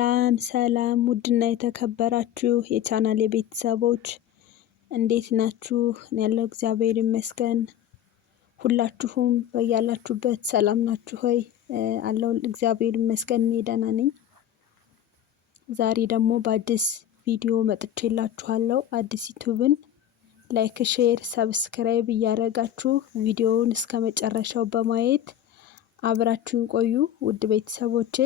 ሰላም ውድና የተከበራችሁ የቻናሌ ቤተሰቦች እንዴት ናችሁ? እኔ ያለው እግዚአብሔር ይመስገን። ሁላችሁም በያላችሁበት ሰላም ናችሁ ሆይ? አለው እግዚአብሔር ይመስገን እኔ ደህና ነኝ። ዛሬ ደግሞ በአዲስ ቪዲዮ መጥቼላችኋለሁ። አዲስ ዩቲዩብን ላይክ፣ ሼር፣ ሰብስክራይብ እያደረጋችሁ ቪዲዮውን እስከ መጨረሻው በማየት አብራችሁን ቆዩ ውድ ቤተሰቦቼ።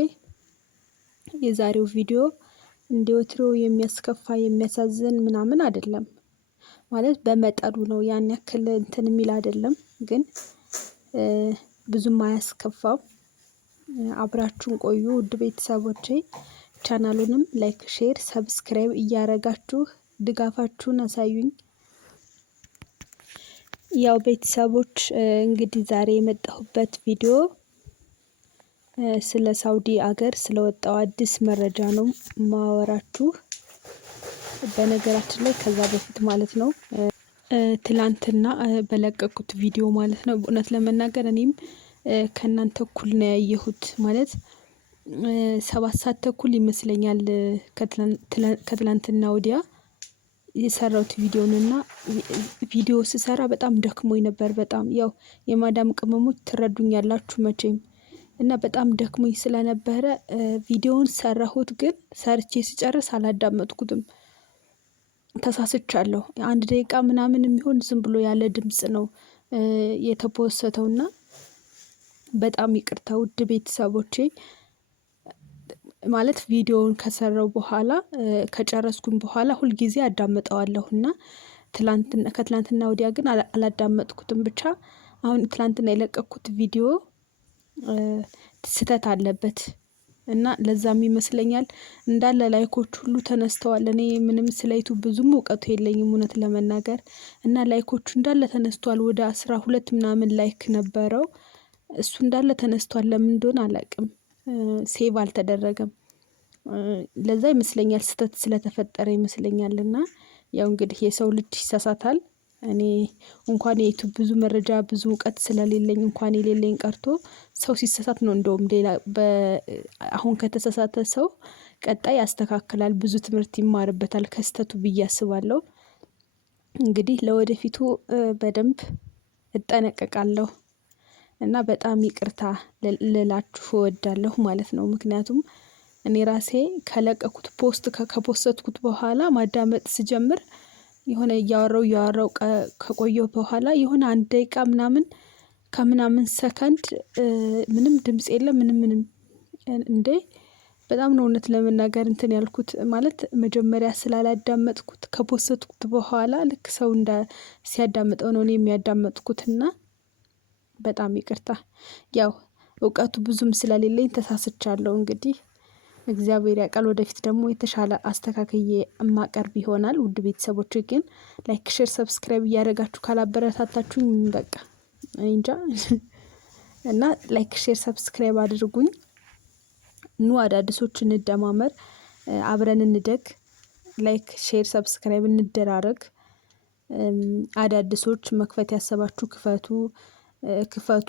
የዛሬው ቪዲዮ እንደወትሮ የሚያስከፋ የሚያሳዝን ምናምን አይደለም። ማለት በመጠኑ ነው፣ ያን ያክል እንትን የሚል አይደለም፣ ግን ብዙም አያስከፋም። አብራችሁን ቆዩ ውድ ቤተሰቦቼ። ቻናሉንም ላይክ፣ ሼር፣ ሰብስክራይብ እያረጋችሁ ድጋፋችሁን አሳዩኝ። ያው ቤተሰቦች እንግዲህ ዛሬ የመጣሁበት ቪዲዮ ስለ ሳውዲ አገር ስለወጣው አዲስ መረጃ ነው ማወራችሁ። በነገራችን ላይ ከዛ በፊት ማለት ነው ትላንትና በለቀቁት ቪዲዮ ማለት ነው፣ እውነት ለመናገር እኔም ከእናንተ እኩል ነው ያየሁት። ማለት 7 ሰዓት ተኩል ይመስለኛል ከትላንትና ወዲያ የሰራሁት ቪዲዮንና ቪዲዮ ስሰራ በጣም ደክሞኝ ነበር። በጣም ያው የማዳም ቅመሞች ትረዱኛላችሁ መቼም። እና በጣም ደክሞኝ ስለነበረ ቪዲዮውን ሰራሁት፣ ግን ሰርቼ ሲጨርስ አላዳመጥኩትም። ተሳስቻለሁ። 1 ደቂቃ ምናምን የሚሆን ዝም ብሎ ያለ ድምጽ ነው የተፖሰተውና በጣም ይቅርታ ውድ ቤተሰቦቼ። ማለት ቪዲዮውን ከሰራው በኋላ ከጨረስኩኝ በኋላ ሁልጊዜ አዳምጠዋለሁና ከትላንትና ወዲያ ግን አላዳመጥኩትም። ብቻ አሁን ትላንትና የለቀኩት ቪዲዮ ስህተት አለበት እና ለዛም ይመስለኛል እንዳለ ላይኮች ሁሉ ተነስተዋል። እኔ ምንም ስለ ዩቲዩብ ብዙም እውቀቱ የለኝም እውነት ለመናገር፣ እና ላይኮቹ እንዳለ ተነስተዋል። ወደ 12 ምናምን ላይክ ነበረው፣ እሱ እንዳለ ተነስተዋል። ለምን እንደሆነ አላውቅም፣ ሴቭ አልተደረገም። ለዛ ይመስለኛል ስህተት ስለተፈጠረ ይመስለኛልና ያው እንግዲህ የሰው ልጅ ይሳሳታል። እኔ እንኳን የዩቲዩብ ብዙ መረጃ ብዙ እውቀት ስለሌለኝ እንኳን የሌለኝ ቀርቶ ሰው ሲሳሳት ነው እንደውም ሌላ አሁን ከተሳሳተ ሰው ቀጣይ ያስተካክላል፣ ብዙ ትምህርት ይማርበታል ከስተቱ ብዬ አስባለሁ። እንግዲህ ለወደፊቱ በደንብ እጠነቀቃለሁ እና በጣም ይቅርታ ልላችሁ እወዳለሁ ማለት ነው። ምክንያቱም እኔ ራሴ ከለቀኩት ከፖስትኩት በኋላ ማዳመጥ ስጀምር የሆነ እያወራው ከቆየው በኋላ የሆነ 1 ደቂቃ ከምናምን ሰከንድ ምንም ድምጽ የለም። ምንም እንዴ! በጣም ነው እውነት ለመናገር እንትን ያልኩት። ማለት መጀመሪያ ስላላዳመጥኩት ከፖስትኩት በኋላ ልክ ሰው ሲያዳምጠው ነው እኔ የሚያዳምጥኩትና በጣም ይቅርታ። ያው እውቀቱ ብዙም ስለሌለኝ ተሳስቻለሁ። እንግዲህ እግዚአብሔር ያውቃል። ወደፊት ደግሞ የተሻለ አስተካክዬ ማቀርብ ይሆናል። ውድ ቤተሰቦች ግን ላይክ፣ ሼር፣ ሰብስክራይብ እያደረጋችሁ ካላበረታታችሁኝ በቃ እንጃ። እና ላይክ፣ ሼር፣ ሰብስክራይብ አድርጉኝ። ኑ አዳዲሶች እንደማመር፣ አብረን እንደግ። ላይክ፣ ሼር፣ ሰብስክራይብ እንደራረግ። አዳዲሶች መክፈት ያሰባችሁ ክፈቱ።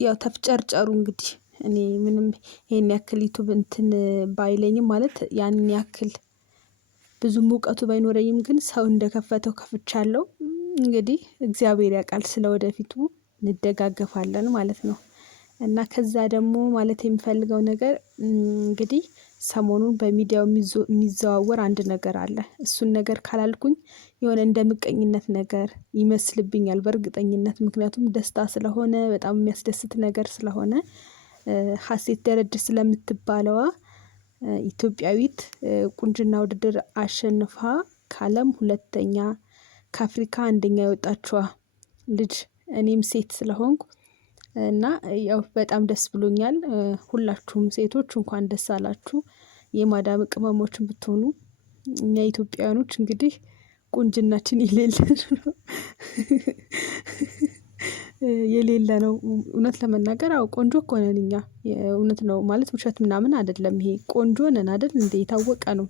ያው ተፍጨርጨሩ እንግዲህ። እኔ ምንም ይሄን ያክል ዩቲዩብ እንትን ባይለኝም ማለት ያን ያክል ብዙም እውቀቱ ባይኖረኝም ግን ሰው እንደከፈተው ከፍቻለሁ። እንግዲህ እግዚአብሔር ያውቃል፣ ስለወደፊቱ እንደጋገፋለን ማለት ነው። እና ከዛ ደግሞ ማለት የሚፈልገው ነገር እንግዲህ ሰሞኑን በሚዲያው የሚዘዋወር አንድ ነገር አለ። እሱን ነገር ካላልኩኝ የሆነ እንደ ምቀኝነት ነገር ይመስልብኛል በእርግጠኝነት። ምክንያቱም ደስታ ስለሆነ በጣም የሚያስደስት ነገር ስለሆነ ሀሴት ደረጀ ስለምትባለዋ ኢትዮጵያዊት ቁንጅና ውድድር አሸንፋ ከዓለም 2ኛ ከአፍሪካ 1ኛ የወጣችዋ ልጅ እኔም ሴት ስለሆንኩ እና ያው በጣም ደስ ብሎኛል። ሁላችሁም ሴቶች እንኳን ደስ አላችሁ። የማዳም ቅመሞችን ብትሆኑ እኛ ኢትዮጵያውያኖች እንግዲህ ቁንጅናችን የሌለ ነው እውነት ለመናገር። አዎ ቆንጆ እኮ ነን እኛ፣ እውነት ነው ማለት ውሸት ምናምን አይደለም። ይሄ ቆንጆ ነን አይደል እንዴ? የታወቀ ነው።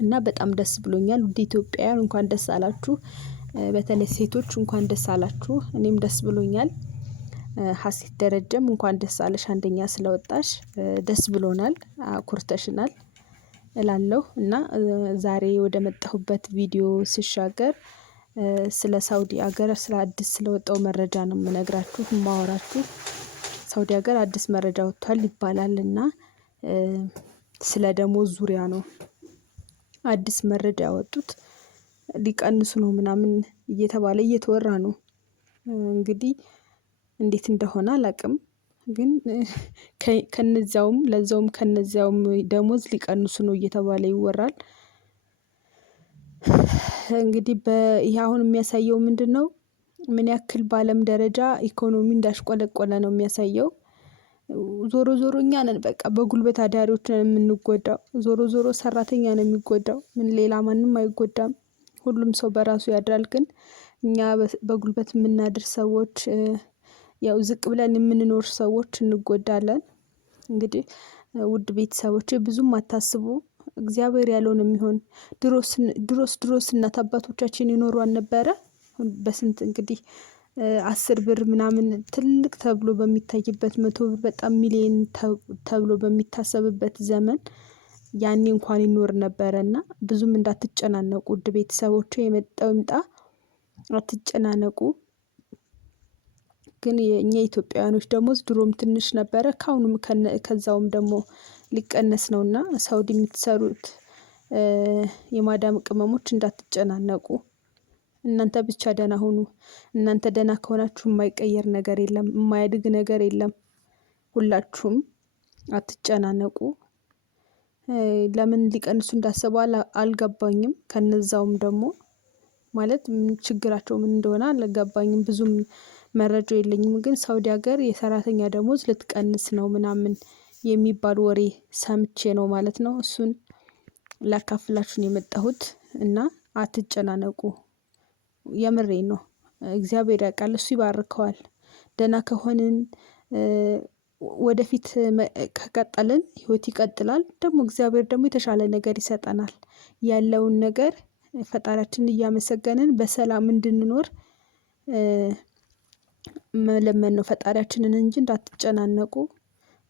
እና በጣም ደስ ብሎኛል። ውድ ኢትዮጵያውያን እንኳን ደስ አላችሁ። በተለይ ሴቶች እንኳን ደስ አላችሁ። እኔም ደስ ብሎኛል። ሀሴት ደረጀም እንኳን ደስ አለሽ አንደኛ ስለወጣሽ ደስ ብሎናል፣ አኩርተሽናል እላለሁ። እና ዛሬ ወደ መጣሁበት ቪዲዮ ስሻገር ስለ ሳውዲ ሀገር ስለ አዲስ ስለወጣው መረጃ ነው የምነግራችሁ የማወራችሁ። ሳውዲ ሀገር አዲስ መረጃ ወጥቷል ይባላል እና ስለ ደሞዝ ዙሪያ ነው አዲስ መረጃ ያወጡት። ሊቀንሱ ነው ምናምን እየተባለ እየተወራ ነው። እንግዲህ እንዴት እንደሆነ አላውቅም፣ ግን ከነዚያውም ለዛውም ከነዚያውም ደሞዝ ሊቀንሱ ነው እየተባለ ይወራል። እንግዲህ ይሄ አሁን የሚያሳየው ምንድነው? ምን ያክል በአለም ደረጃ ኢኮኖሚ እንዳሽቆለቆለ ነው የሚያሳየው። ዞሮ ዞሮ እኛ ነን በቃ በጉልበት አዳሪዎች ነን የምንጎዳው። ዞሮ ዞሮ ሰራተኛ ነው የሚጎዳው፣ ምን ሌላ ማንም አይጎዳም። ሁሉም ሰው በራሱ ያድራል። ግን እኛ በጉልበት የምናድር ሰዎች፣ ያው ዝቅ ብለን የምንኖር ሰዎች እንጎዳለን። እንግዲህ ውድ ቤተሰቦቼ ብዙም አታስቡ፣ እግዚአብሔር ያለው ነው የሚሆን። ድሮስ እናት አባቶቻችን ይኖሩ አልነበረ? በስንት እንግዲህ 10 ብር ምናምን ትልቅ ተብሎ በሚታይበት 100 ብር በጣም ሚሊዮን ተብሎ በሚታሰብበት ዘመን ያኔ እንኳን ይኖር ነበረና ብዙም እንዳትጨናነቁ ውድ ቤተሰቦቼ፣ የመጣው ይምጣ አትጨናነቁ። ግን የኛ ኢትዮጵያውያኖች ደሞዝ ድሮም ትንሽ ነበረ፣ ካሁንም ከዛውም ደግሞ ሊቀነስ ነውና ሳውዲ የምትሰሩት የማዳም ቅመሞች እንዳትጨናነቁ። እናንተ ብቻ ደህና ሁኑ። እናንተ ደህና ከሆናችሁ የማይቀየር ነገር የለም፣ የማያድግ ነገር የለም። ሁላችሁም አትጨናነቁ። ለምን ሊቀንሱ እንዳሰቡ አልገባኝም። ከነዛውም ደግሞ ማለት ችግራቸው ምን እንደሆነ አልገባኝም። ብዙም መረጃው የለኝም። ግን ሳውዲ ሀገር የሰራተኛ ደሞዝ ልትቀንስ ነው ምናምን የሚባል ወሬ ሰምቼ ነው ማለት ነው። እሱን ላካፍላችሁ ነው የመጣሁት እና አትጨናነቁ። የምሬን ነው። እግዚአብሔር ያውቃል፣ እሱ ይባርከዋል። ደህና ከሆንን ወደፊት ከቀጠልን ህይወት ይቀጥላል። ደግሞ እግዚአብሔር ደግሞ የተሻለ ነገር ይሰጠናል። ያለውን ነገር ፈጣሪያችንን እያመሰገንን በሰላም እንድንኖር መለመን ነው ፈጣሪያችንን እንጂ እንዳትጨናነቁ።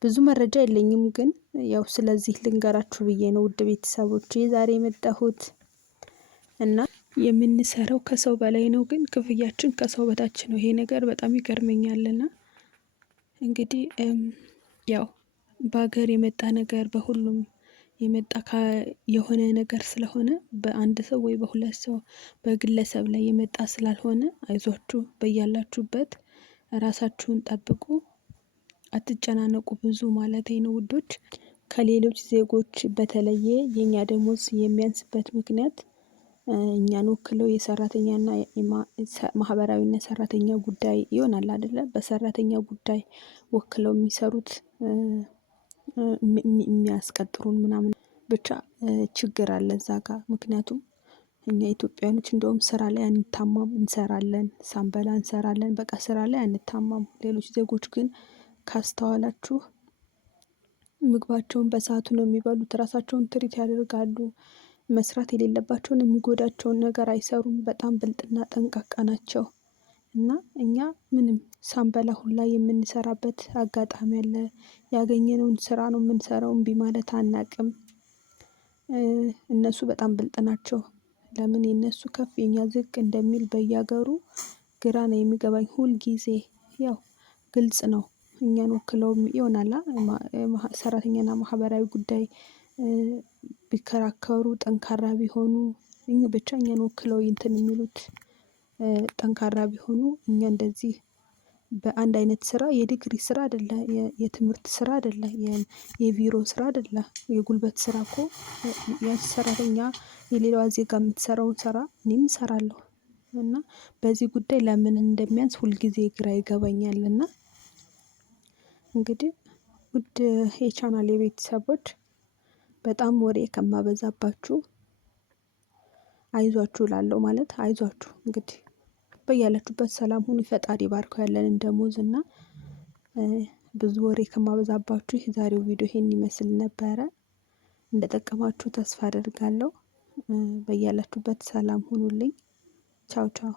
ብዙ መረጃ የለኝም፣ ግን ያው ስለዚህ ልንገራችሁ ብዬ ነው ውድ ቤተሰቦቼ ዛሬ የመጣሁት። እና የምንሰራው ከሰው በላይ ነው፣ ግን ክፍያችን ከሰው በታች ነው። ይሄ ነገር በጣም ይገርመኛልና እንግዲህ ያው በሀገር የመጣ ነገር በሁሉም የመጣ የሆነ ነገር ስለሆነ በአንድ ሰው ወይ በሁለት ሰው በግለሰብ ላይ የመጣ ስላልሆነ አይዟችሁ፣ በያላችሁበት ራሳችሁን ጠብቁ፣ አትጨናነቁ ብዙ ማለቴ ነው ውዶች። ከሌሎች ዜጎች በተለየ የኛ ደሞዝ የሚያንስበት ምክንያት እኛን ወክለው የሰራተኛና ማህበራዊና ሰራተኛ ጉዳይ ይሆናል አይደለ? በሰራተኛ ጉዳይ ወክለው የሚሰሩት የሚያስቀጥሩን ምናምን ብቻ ችግር አለ እዛ ጋር። ምክንያቱም እኛ ኢትዮጵያኖች እንደውም ስራ ላይ አንታማም፣ እንሰራለን፣ ሳንበላ እንሰራለን፣ በቃ ስራ ላይ አንታማም። ሌሎች ዜጎች ግን ካስተዋላችሁ ምግባቸውን በሰዓቱ ነው የሚበሉት፣ ራሳቸውን ትሪት ያደርጋሉ። መስራት የሌለባቸውን የሚጎዳቸውን ነገር አይሰሩም። በጣም ብልጥና ጠንቃቃ ናቸው። እና እኛ ምንም ሳንበላ ሁላ የምንሰራበት አጋጣሚ አለ። ያገኘነውን ስራ ነው የምንሰራው፣ እምቢ ማለት አናቅም። እነሱ በጣም ብልጥ ናቸው። ለምን የነሱ ከፍ የኛ ዝቅ እንደሚል በየሀገሩ ግራ ነው የሚገባኝ ሁል ጊዜ። ያው ግልጽ ነው፣ እኛን ወክለውም ይሆናላ ሰራተኛና ማህበራዊ ጉዳይ ቢከራከሩ ጠንካራ ቢሆኑ ብቻ እኛን ወክለው እንትን የሚሉት ጠንካራ ቢሆኑ እኛ እንደዚህ በአንድ አይነት ስራ የዲግሪ ስራ አይደለ፣ የትምህርት ስራ አይደለ፣ የቢሮ ስራ አይደለ፣ የጉልበት ስራ እኮ ሰራተኛ የሌላዋ ዜጋ የምትሰራውን ስራ እኔም እሰራለሁ። እና በዚህ ጉዳይ ለምን እንደሚያንስ ሁልጊዜ ግራ ይገባኛልና እንግዲህ ውድ የቻናሌ ቤተሰቦች በጣም ወሬ ከማበዛባችሁ አይዟችሁ እላለሁ። ማለት አይዟችሁ እንግዲህ በያላችሁበት ሰላም ሁኑ። ፈጣሪ ባርከው ያለንን ደሞዝ እና ብዙ ወሬ ከማበዛባችሁ የዛሬው ቪዲዮ ይሄን ይመስል ነበረ። እንደጠቀማችሁ ተስፋ አደርጋለሁ። በያላችሁበት ሰላም ሁኑልኝ። ቻው ቻው።